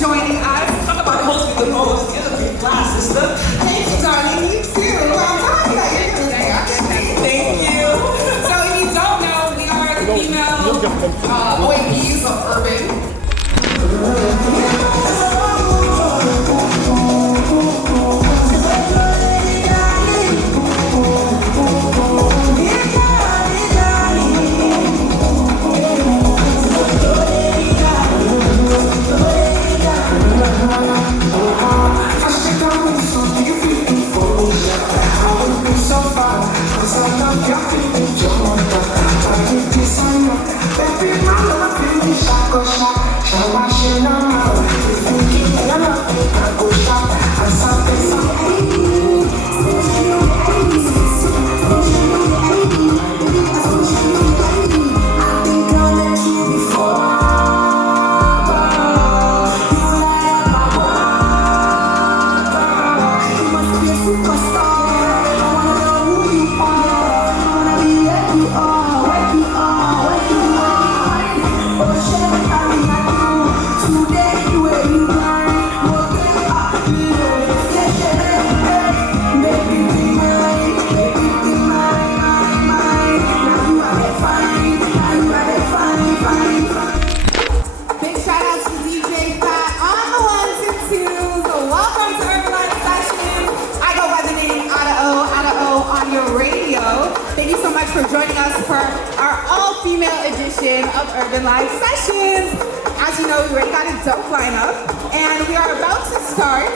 joining us. Talk about hosting the most. You're a big class, sister. Thank you, darling. You too. I'm talking about you today, actually. Thank you. So if you don't know, we are the female OAPs of Urban. Thank you so much for joining us for our all-female edition of Urban Live Sessions. As you know, we already got a dope lineup, and we are about to start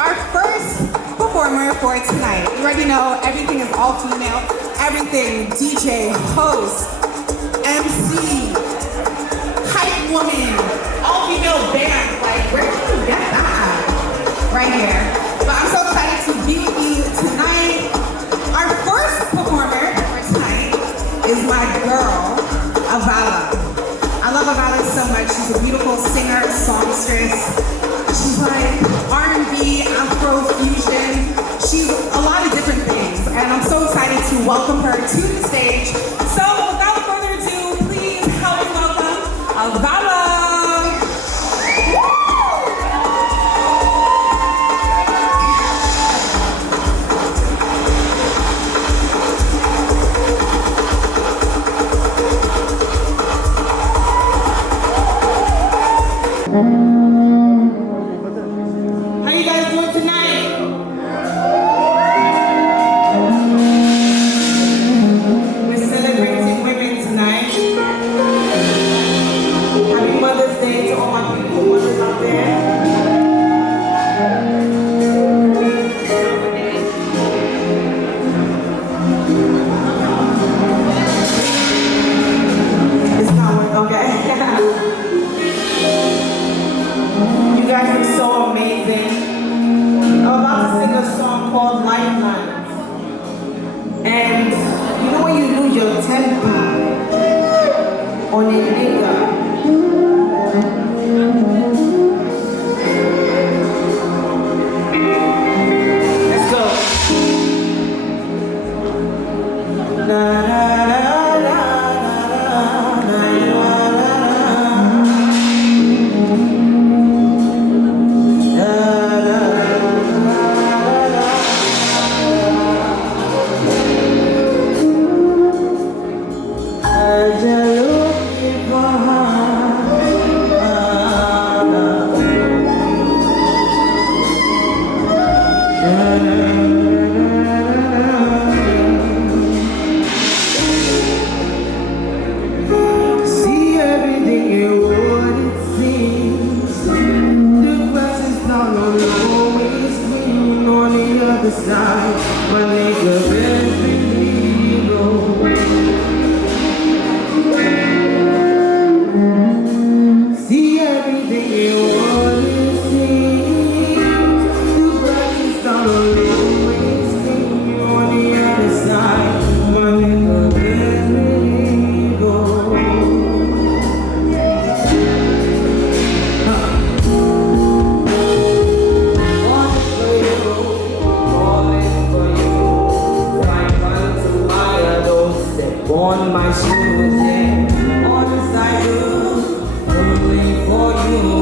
our first performer for tonight. You already know everything is all-female, everything, DJ, host, MC, hype woman, all-female band. Like, where can you get that? Right here. But I'm so excited to be with you tonight. Our first performer for tonight is my girl, Avala. I love Avala so much. She's a beautiful singer, songstress. She's like R&B, Afro fusion. She's a lot of different things, and I'm so excited to welcome her to the stage. So without further ado, please help me welcome Avala. How you guys doing tonight? We're celebrating women tonight. Happy Mother's Day to all my beautiful mothers out there. It's not working, okay? You guys are so amazing. I'm about to sing a song called Lifelines. And you know when you lose your temper on a nigga? Let's go. Na, na, na, na, na, na, see everything you what it seems. The grass is not always green on the other side. My nigga, best believe see everything you what it seems. The grass is not always green on the other side. My nigga, best believe on my shoes, yeah, on the cycle, only for you.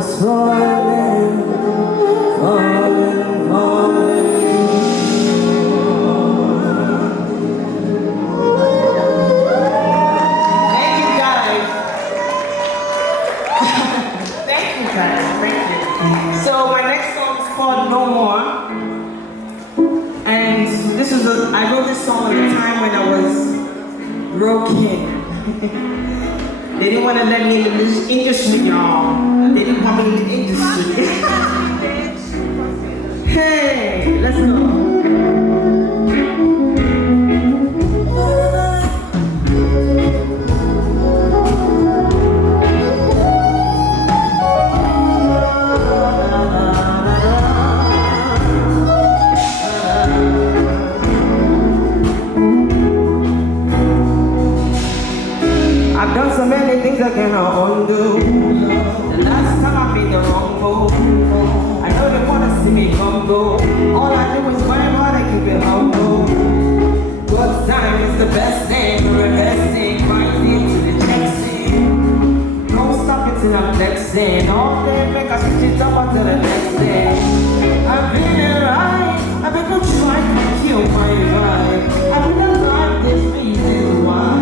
was falling, falling, falling. Thank you guys. Thank you guys. Thank you. So my next song is called No More. And this is I wrote this song at a time when I was broken. They didn't want to let me in this industry, y'all. They didn't want me in the industry. Hey, let's go. I've done so many things I cannot undo. The last time I made the wrong move, I know they wanna see me humble. All I do is work hard and keep it humble. Good time is the best thing, we're investing, grinding to the next thing. No stopping till I'm flexing. All day make us switch it up until the next day. I've been right, I've been trying to kill my vibe. I've been alive, this reason why.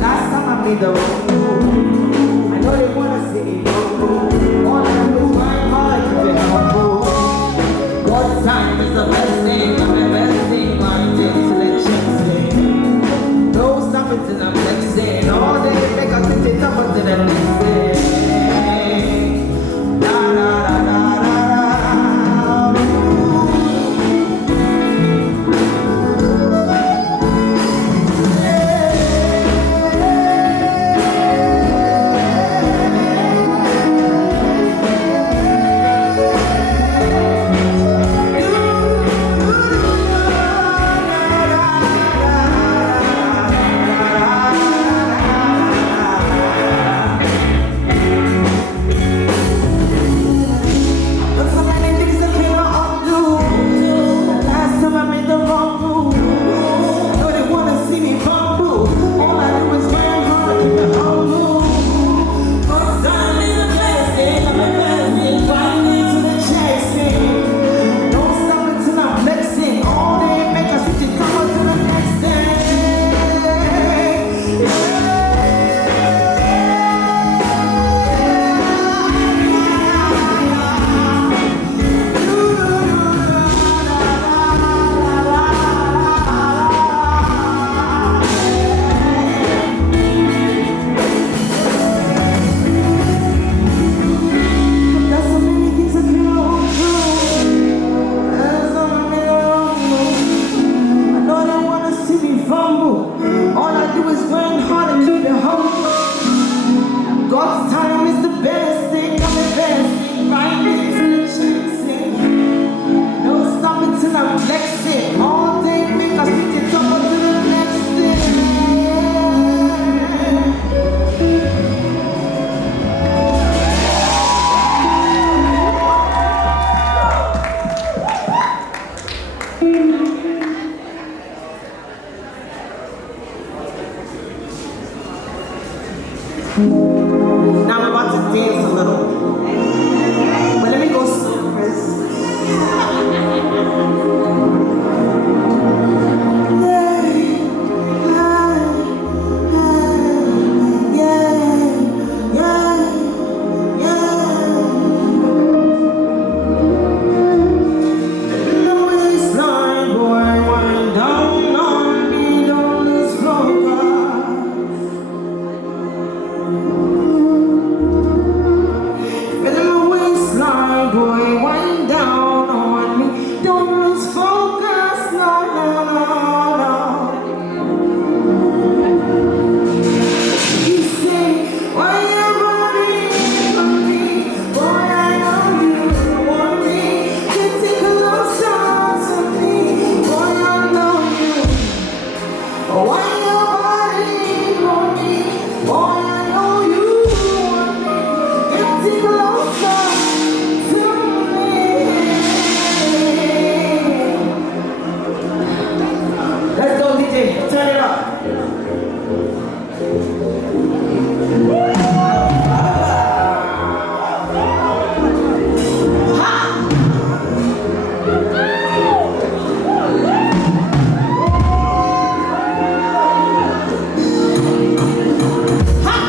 Last time I made the wrong move. I know they wanna see me humble. All I do is work hard to be humble. God's time is the best thing. I'm investing, grinding till it checks in. No stopping till I'm flexing. All day make us switch it up until the next day. Da da da da da da. God's time is the best thing. I'm investing, grinding till the checks in. No stopping till I'm flexing. All day make us switch it up to the next thing. Now I'm about to dance a little. But let me go slow first. Rhythm want me. Boy, I know you want me. Getting closer to me. Let's go, DJ. Turn it up. Ha!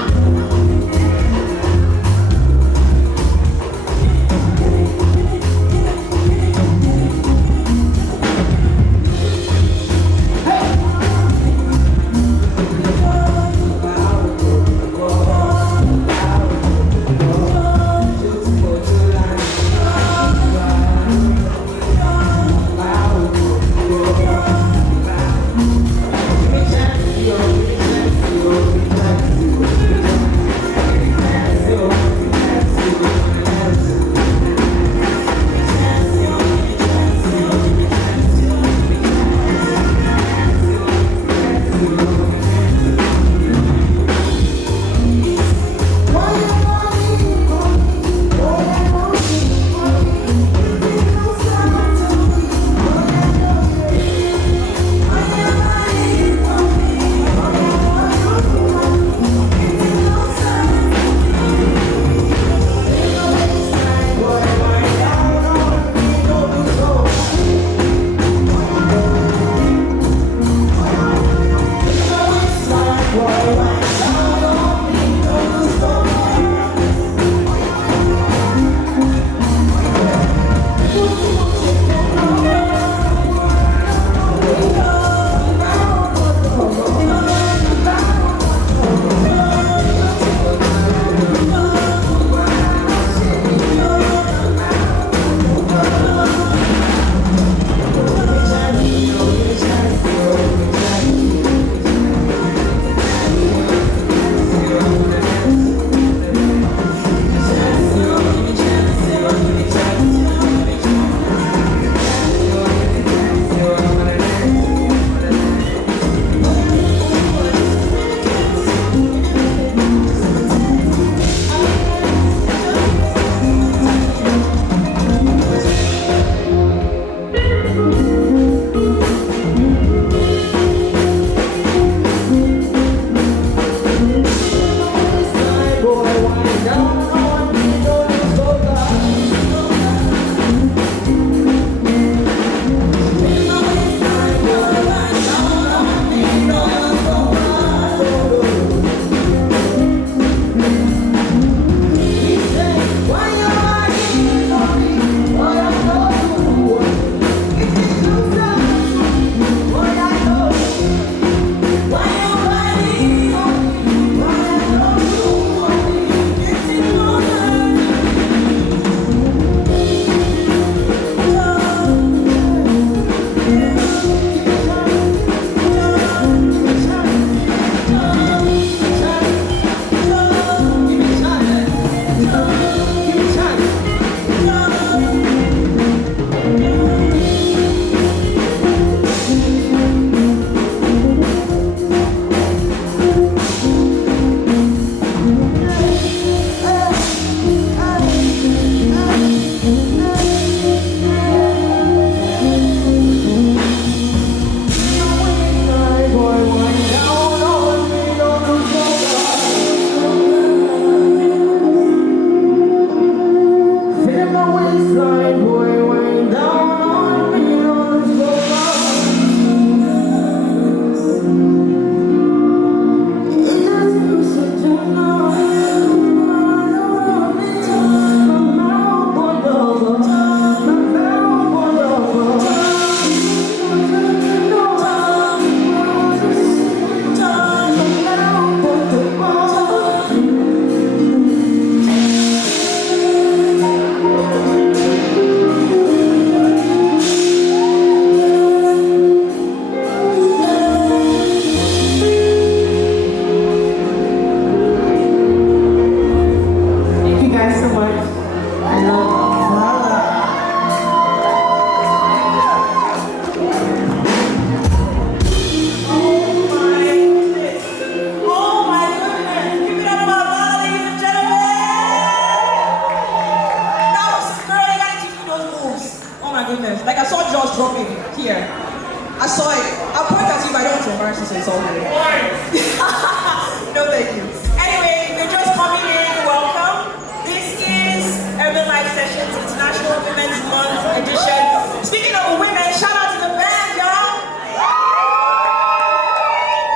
No, thank you. Anyway, if you're just coming in, welcome. This is Urban Life Sessions International Women's Month edition. Speaking of women, shout out to the band, y'all.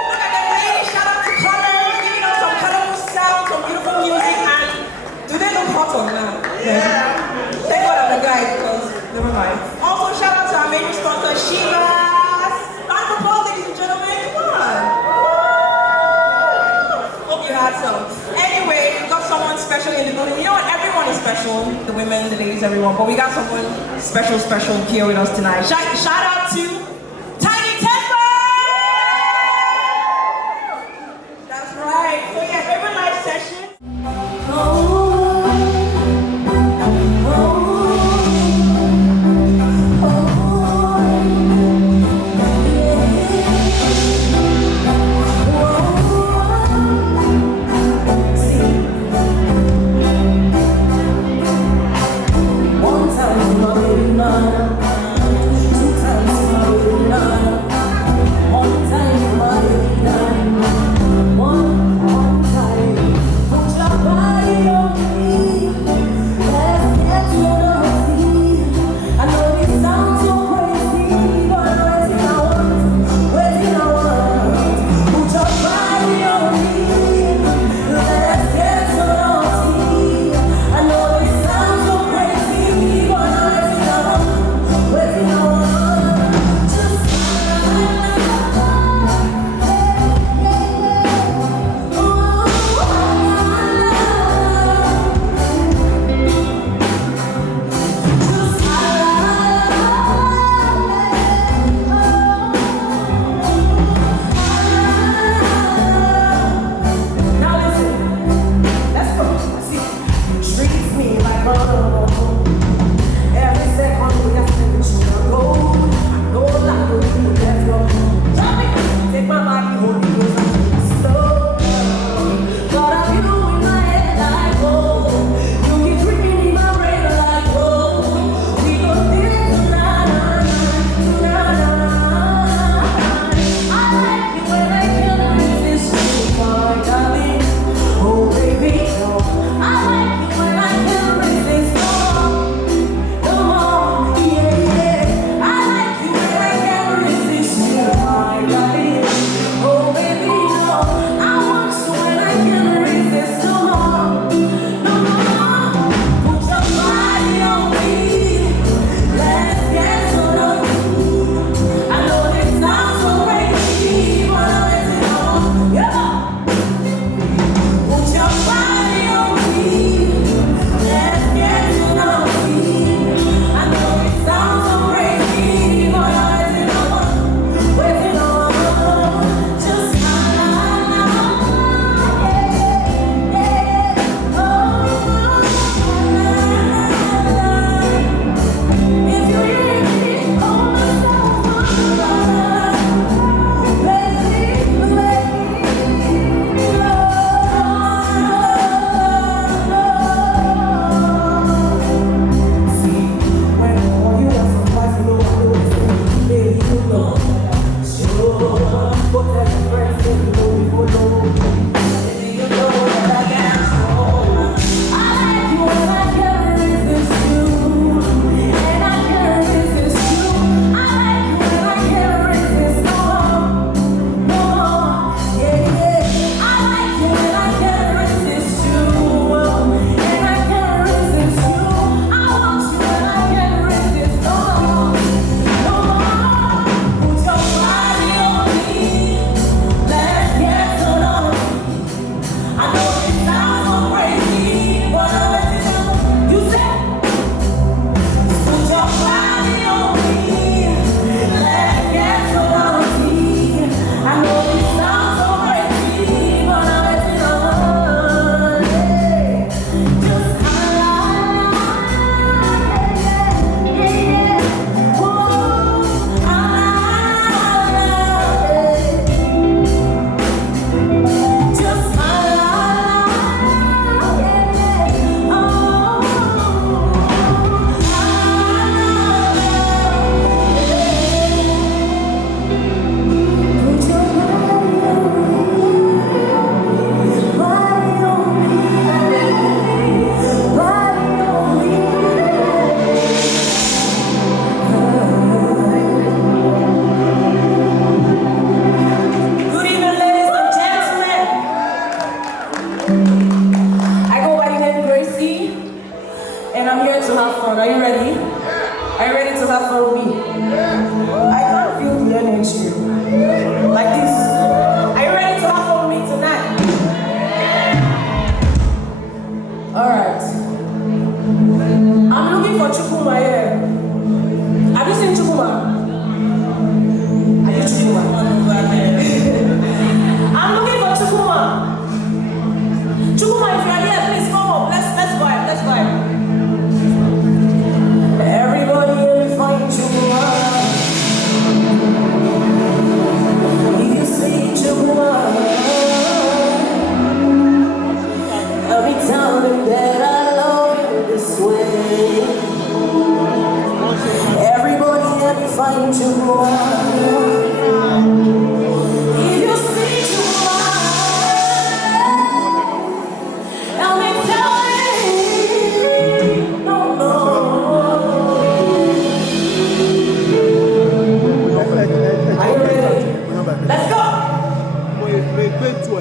Look at them ladies, shout out to Colors, giving us some colorful sound, some beautiful music, and do they look hot or not? Yeah. Thank God I'm a guy because, never mind. Also, shout out to our main sponsor, Sheila. Round of applause, ladies and gentlemen. Come on. Hope you had some. Anyway, we got someone special in the building. You know what? Everyone is special. The women, the ladies, everyone. But we got someone special here with us tonight. Shout out to Tiny Temper! That's right. So yeah, Urban Life Session. One time, two times,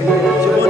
yeah,